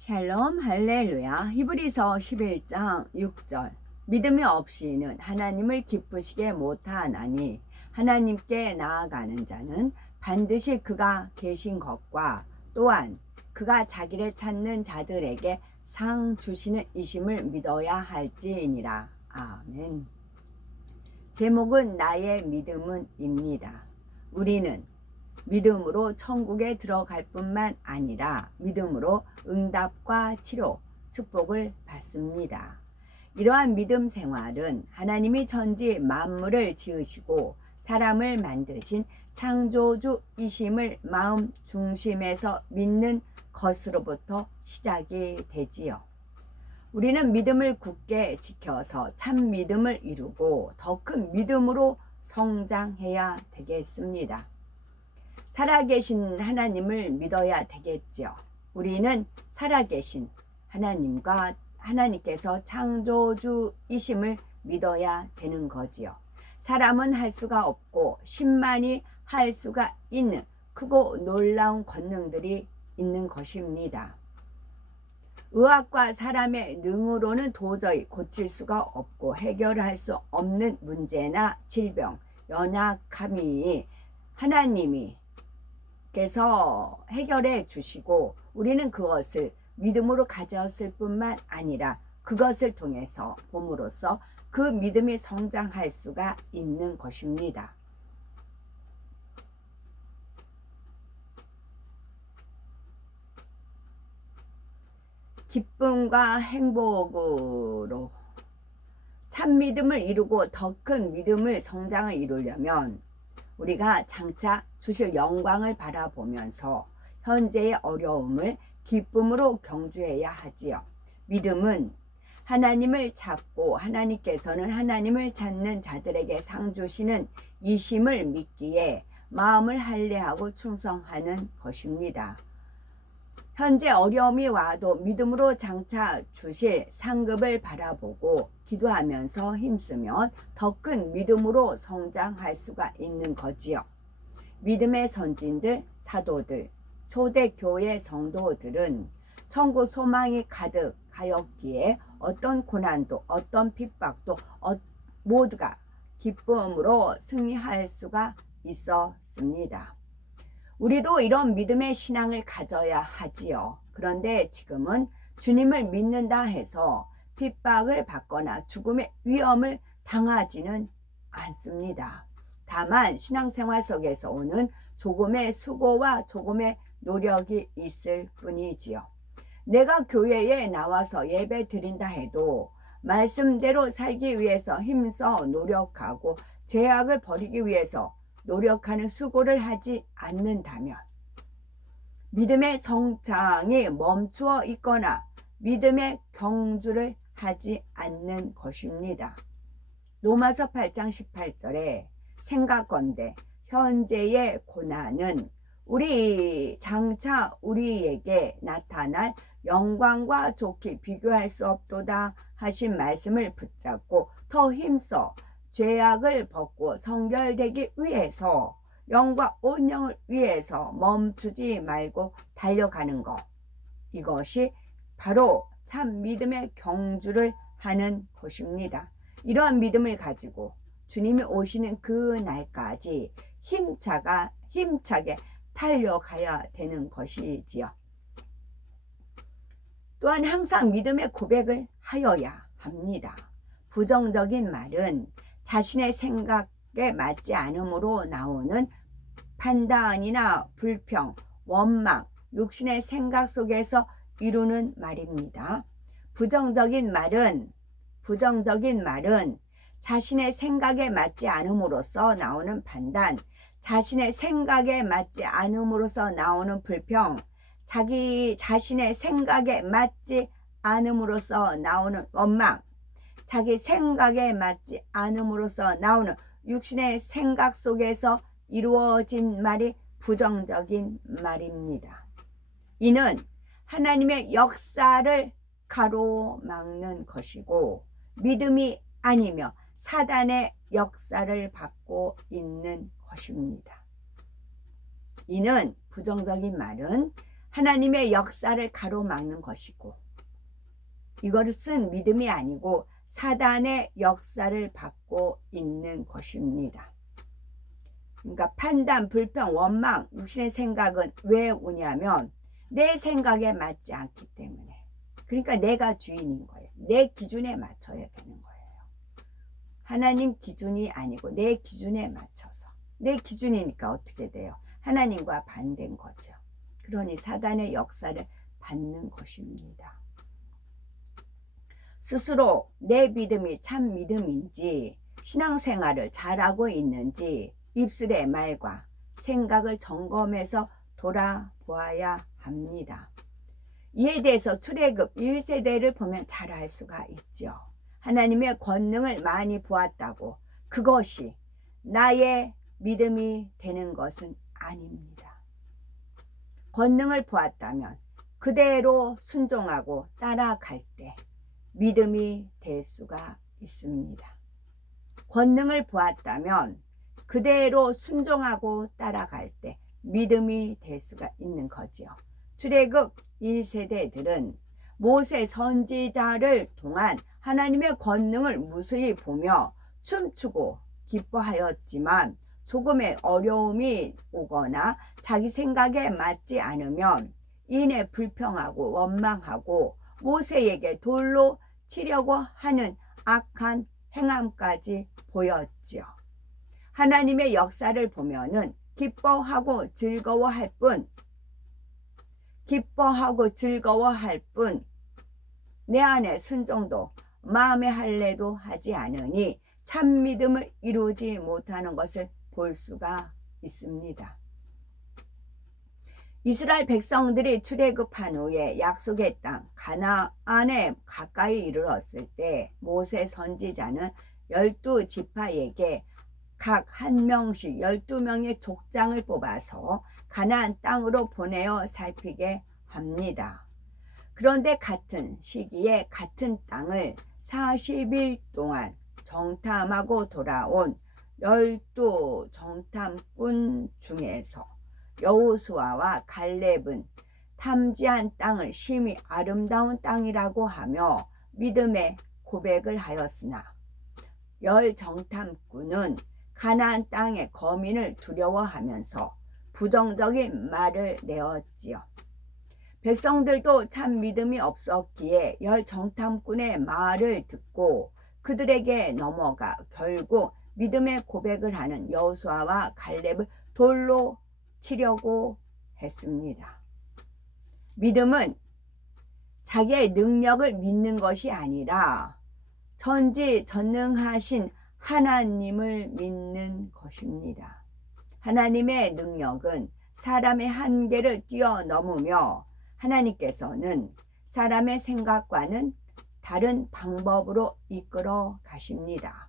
샬롬 할렐루야. 히브리서 11장 6절. 믿음이 없이는 하나님을 기쁘시게 못하나니 하나님께 나아가는 자는 반드시 그가 계신 것과 또한 그가 자기를 찾는 자들에게 상 주시는 이심을 믿어야 할지니라. 아멘. 제목은 나의 믿음은입니다. 우리는 믿음으로 천국에 들어갈 뿐만 아니라 믿음으로 응답과 치료, 축복을 받습니다. 이러한 믿음 생활은 하나님이 천지 만물을 지으시고 사람을 만드신 창조주이심을 마음 중심에서 믿는 것으로부터 시작이 되지요. 우리는 믿음을 굳게 지켜서 참 믿음을 이루고 더 큰 믿음으로 성장해야 되겠습니다. 살아계신 하나님을 믿어야 되겠지요. 우리는 살아계신 하나님과 하나님께서 창조주이심을 믿어야 되는 거지요. 사람은 할 수가 없고 신만이 할 수가 있는 크고 놀라운 권능들이 있는 것입니다. 의학과 사람의 능으로는 도저히 고칠 수가 없고 해결할 수 없는 문제나 질병, 연약함이 하나님이 께서 해결해 주시고 우리는 그것을 믿음으로 가졌을 뿐만 아니라 그것을 통해서 봄으로써 그 믿음이 성장할 수가 있는 것입니다. 기쁨과 행복으로 참 믿음을 이루고 더 큰 믿음을 성장을 이루려면 우리가 장차 주실 영광을 바라보면서 현재의 어려움을 기쁨으로 경주해야 하지요. 믿음은 하나님을 찾고 하나님께서는 하나님을 찾는 자들에게 상 주시는 이심을 믿기에 마음을 할례하고 충성하는 것입니다. 현재 어려움이 와도 믿음으로 장차 주실 상급을 바라보고 기도하면서 힘쓰면 더 큰 믿음으로 성장할 수가 있는 거지요. 믿음의 선진들, 사도들, 초대교회 성도들은 천국 소망이 가득하였기에 어떤 고난도 어떤 핍박도 모두가 기쁨으로 승리할 수가 있었습니다. 우리도 이런 믿음의 신앙을 가져야 하지요. 그런데 지금은 주님을 믿는다 해서 핍박을 받거나 죽음의 위험을 당하지는 않습니다. 다만 신앙생활 속에서 오는 조금의 수고와 조금의 노력이 있을 뿐이지요. 내가 교회에 나와서 예배 드린다 해도 말씀대로 살기 위해서 힘써 노력하고 죄악을 버리기 위해서 노력하는 수고를 하지 않는다면 믿음의 성장이 멈추어 있거나 믿음의 경주를 하지 않는 것입니다. 로마서 8장 18절에 생각건대 현재의 고난은 장차 우리에게 나타날 영광과 좋게 비교할 수 없도다 하신 말씀을 붙잡고 더 힘써 죄악을 벗고 성결되기 위해서 영과 온영을 위해서 멈추지 말고 달려가는 것, 이것이 바로 참 믿음의 경주를 하는 것입니다. 이러한 믿음을 가지고 주님이 오시는 그 날까지 힘차게 달려가야 되는 것이지요. 또한 항상 믿음의 고백을 하여야 합니다. 부정적인 말은 자신의 생각에 맞지 않음으로 나오는 판단이나 불평, 원망, 육신의 생각 속에서 이루는 말입니다. 부정적인 말은 자신의 생각에 맞지 않음으로써 나오는 판단, 자신의 생각에 맞지 않음으로써 나오는 불평, 자신의 생각에 맞지 않음으로써 나오는 원망, 자기 생각에 맞지 않음으로써 나오는 육신의 생각 속에서 이루어진 말이 부정적인 말입니다. 이는 하나님의 역사를 가로막는 것이고 믿음이 아니며 사단의 역사를 받고 있는 것입니다. 이는 부정적인 말은 하나님의 역사를 가로막는 것이고, 이것은 믿음이 아니고 사단의 역사를 받고 있는 것입니다. 그러니까 판단, 불평, 원망, 육신의 생각은 왜 오냐면 내 생각에 맞지 않기 때문에. 그러니까 내가 주인인 거예요. 내 기준에 맞춰야 되는 거예요. 하나님 기준이 아니고 내 기준에 맞춰서. 내 기준이니까 어떻게 돼요? 하나님과 반대인 거죠. 그러니 사단의 역사를 받는 것입니다. 스스로 내 믿음이 참 믿음인지, 신앙생활을 잘하고 있는지 입술의 말과 생각을 점검해서 돌아보아야 합니다. 이에 대해서 출애굽 1세대를 보면 잘 알 수가 있죠. 하나님의 권능을 많이 보았다고 그것이 나의 믿음이 되는 것은 아닙니다. 권능을 보았다면 그대로 순종하고 따라갈 때 믿음이 될 수가 있습니다. 권능을 보았다면 그대로 순종하고 따라갈 때 믿음이 될 수가 있는 거지요. 출애굽 1세대들은 모세 선지자를 통한 하나님의 권능을 무수히 보며 춤추고 기뻐하였지만 조금의 어려움이 오거나 자기 생각에 맞지 않으면 이내 불평하고 원망하고 모세에게 돌로 치려고 하는 악한 행함까지 보였지요. 하나님의 역사를 보면은 기뻐하고 즐거워할 뿐 내 안에 순종도 마음의 할례도 하지 않으니 참 믿음을 이루지 못하는 것을 볼 수가 있습니다. 이스라엘 백성들이 출애굽한 후에 약속의 땅 가나안에 가까이 이르렀을 때 모세 선지자는 12지파에게 각 한 명씩 12명의 족장을 뽑아서 가나안 땅으로 보내어 살피게 합니다. 그런데 같은 시기에 같은 땅을 40일 동안 정탐하고 돌아온 12정탐꾼 중에서 여호수아와 갈렙은 탐지한 땅을 심히 아름다운 땅이라고 하며 믿음의 고백을 하였으나 10정탐꾼은 가나안 땅의 거민을 두려워하면서 부정적인 말을 내었지요. 백성들도 참 믿음이 없었기에 10정탐꾼의 말을 듣고 그들에게 넘어가 결국 믿음의 고백을 하는 여호수아와 갈렙을 돌로 치려고 했습니다. 믿음은 자기의 능력을 믿는 것이 아니라 전지전능하신 하나님을 믿는 것입니다. 하나님의 능력은 사람의 한계를 뛰어넘으며 하나님께서는 사람의 생각과는 다른 방법으로 이끌어 가십니다.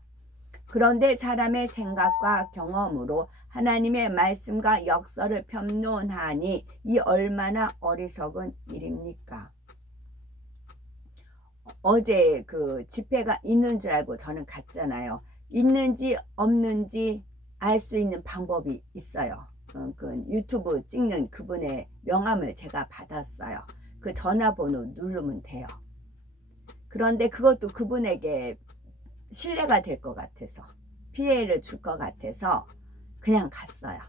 그런데 사람의 생각과 경험으로 하나님의 말씀과 역사를 평론하니 이 얼마나 어리석은 일입니까? 어제 그 집회가 있는 줄 알고 저는 갔잖아요. 있는지 없는지 알 수 있는 방법이 있어요. 그 유튜브 찍는 그분의 명함을 제가 받았어요. 그 전화번호 누르면 돼요. 그런데 그것도 그분에게 신뢰가 될 것 같아서 피해를 줄 것 같아서 그냥 갔어요.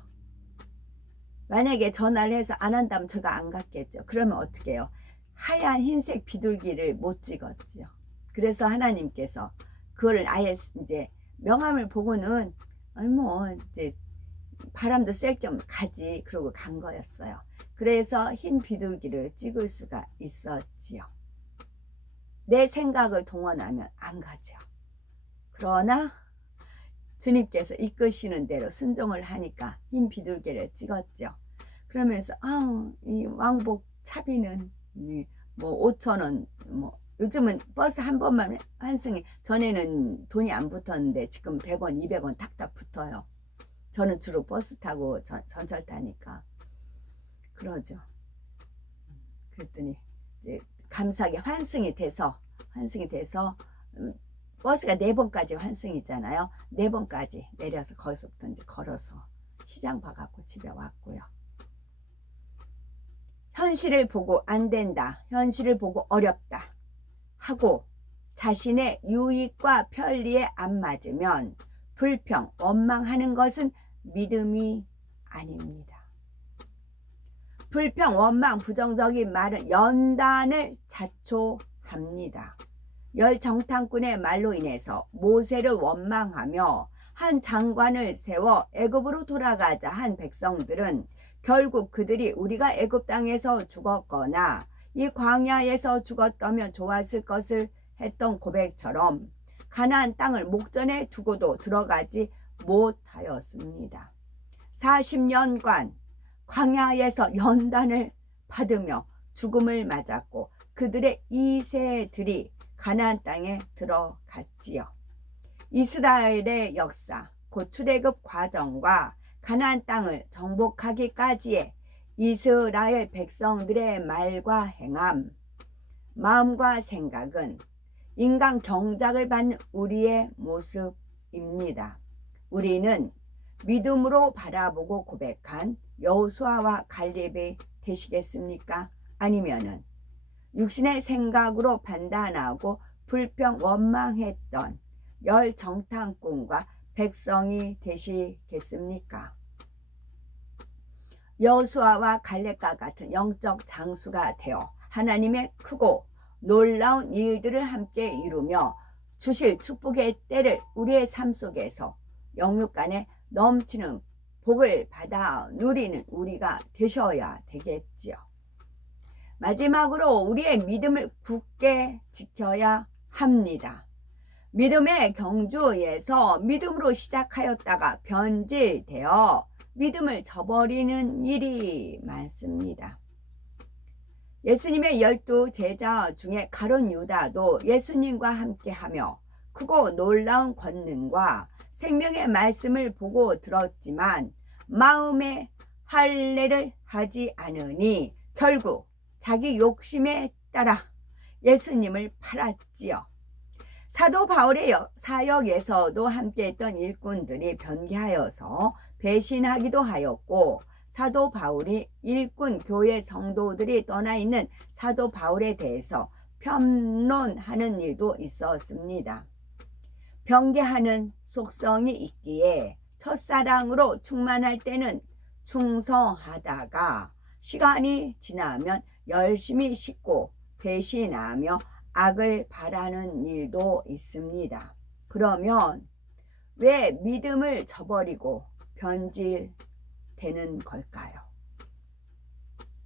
만약에 전화를 해서 안 한다면 제가 안 갔겠죠. 그러면 어떻게 해요? 하얀 흰색 비둘기를 못 찍었지요. 그래서 하나님께서 그거를 아예 이제 명함을 보고는 뭐 이제 바람도 쐴 겸 가지 그러고 간 거였어요. 그래서 흰 비둘기를 찍을 수가 있었지요. 내 생각을 동원하면 안 가죠. 그러나 주님께서 이끄시는 대로 순종을 하니까 흰 비둘기를 찍었죠. 그러면서 이 왕복 차비는 뭐 5,000원, 뭐 요즘은 버스 한 번만 환승이, 전에는 돈이 안 붙었는데 지금 100원, 200원 탁탁 붙어요. 저는 주로 버스 타고 전철 타니까 그러죠. 그랬더니 이제 감사하게 환승이 돼서 버스가 4번까지 환승이잖아요. 4번까지 내려서 거기서부터 이제 걸어서 시장 봐갖고 집에 왔고요. 현실을 보고 안 된다, 현실을 보고 어렵다 하고 자신의 유익과 편리에 안 맞으면 불평, 원망하는 것은 믿음이 아닙니다. 불평, 원망, 부정적인 말은 연단을 자초합니다. 열정탐꾼의 말로 인해서 모세를 원망하며 한 장관을 세워 애굽으로 돌아가자 한 백성들은 결국 그들이 우리가 애굽 땅에서 죽었거나 이 광야에서 죽었다면 좋았을 것을 했던 고백처럼 가나안 땅을 목전에 두고도 들어가지 못하였습니다. 40년간 광야에서 연단을 받으며 죽음을 맞았고 그들의 2세들이 가나안 땅에 들어갔지요. 이스라엘의 역사, 곧 출애굽 과정과 가나안 땅을 정복하기까지의 이스라엘 백성들의 말과 행함, 마음과 생각은 인간 경작을 받는 우리의 모습입니다. 우리는 믿음으로 바라보고 고백한 여호수아와 갈렙이 되시겠습니까? 아니면은 육신의 생각으로 판단하고 불평 원망했던 열정탐꾼과 백성이 되시겠습니까? 여호수아와 갈렙과 같은 영적 장수가 되어 하나님의 크고 놀라운 일들을 함께 이루며 주실 축복의 때를 우리의 삶 속에서 영육간에 넘치는 복을 받아 누리는 우리가 되셔야 되겠지요. 마지막으로 우리의 믿음을 굳게 지켜야 합니다. 믿음의 경주에서 믿음으로 시작하였다가 변질되어 믿음을 저버리는 일이 많습니다. 예수님의 12 제자 중에 가룟 유다도 예수님과 함께하며 크고 놀라운 권능과 생명의 말씀을 보고 들었지만 마음에 할례를 하지 않으니 결국 자기 욕심에 따라 예수님을 팔았지요. 사도 바울의 사역에서도 함께했던 일꾼들이 변개하여서 배신하기도 하였고 사도 바울이 일꾼 교회 성도들이 떠나 있는 사도 바울에 대해서 편론하는 일도 있었습니다. 변개하는 속성이 있기에 첫사랑으로 충만할 때는 충성하다가 시간이 지나면 열심히 싣고 배신하며 악을 바라는 일도 있습니다. 그러면 왜 믿음을 저버리고 변질되는 걸까요?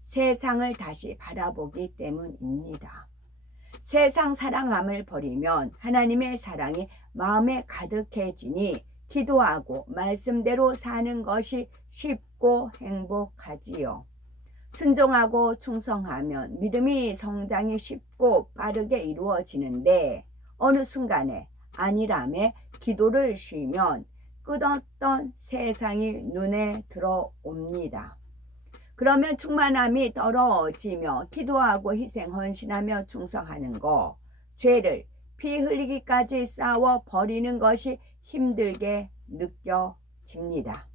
세상을 다시 바라보기 때문입니다. 세상 사랑함을 버리면 하나님의 사랑이 마음에 가득해지니 기도하고 말씀대로 사는 것이 쉽고 행복하지요. 순종하고 충성하면 믿음이 성장이 쉽고 빠르게 이루어지는데 어느 순간에 안일함에 기도를 쉬면 끝없던 세상이 눈에 들어옵니다. 그러면 충만함이 떨어지며 기도하고 희생 헌신하며 충성하는 것, 죄를 피 흘리기까지 싸워 버리는 것이 힘들게 느껴집니다.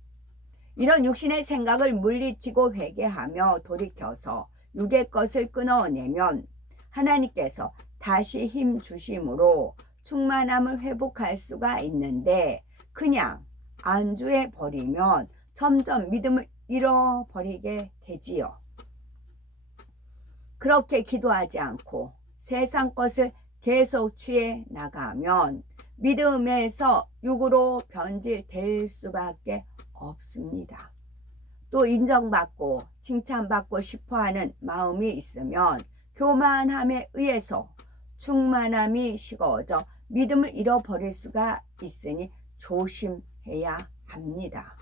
이런 육신의 생각을 물리치고 회개하며 돌이켜서 육의 것을 끊어내면 하나님께서 다시 힘 주심으로 충만함을 회복할 수가 있는데 그냥 안주해 버리면 점점 믿음을 잃어버리게 되지요. 그렇게 기도하지 않고 세상 것을 계속 취해 나가면 믿음에서 육으로 변질될 수밖에 없습니다. 또 인정받고 칭찬받고 싶어하는 마음이 있으면 교만함에 의해서 충만함이 식어져 믿음을 잃어버릴 수가 있으니 조심해야 합니다.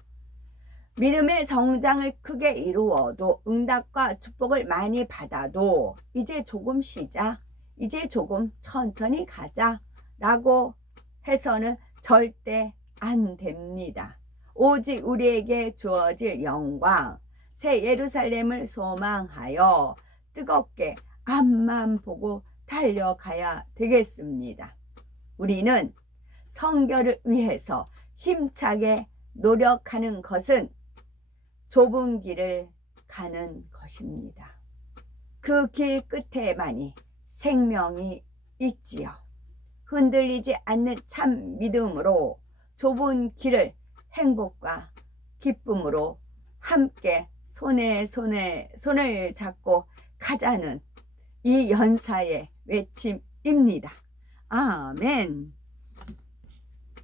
믿음의 성장을 크게 이루어도 응답과 축복을 많이 받아도 이제 조금 쉬자, 이제 조금 천천히 가자 라고 해서는 절대 안 됩니다. 오직 우리에게 주어질 영광, 새 예루살렘을 소망하여 뜨겁게 앞만 보고 달려가야 되겠습니다. 우리는 성결을 위해서 힘차게 노력하는 것은 좁은 길을 가는 것입니다. 그 길 끝에만이 생명이 있지요. 흔들리지 않는 참 믿음으로 좁은 길을 행복과 기쁨으로 함께 손을 잡고 가자는 이 연사의 외침입니다. 아멘.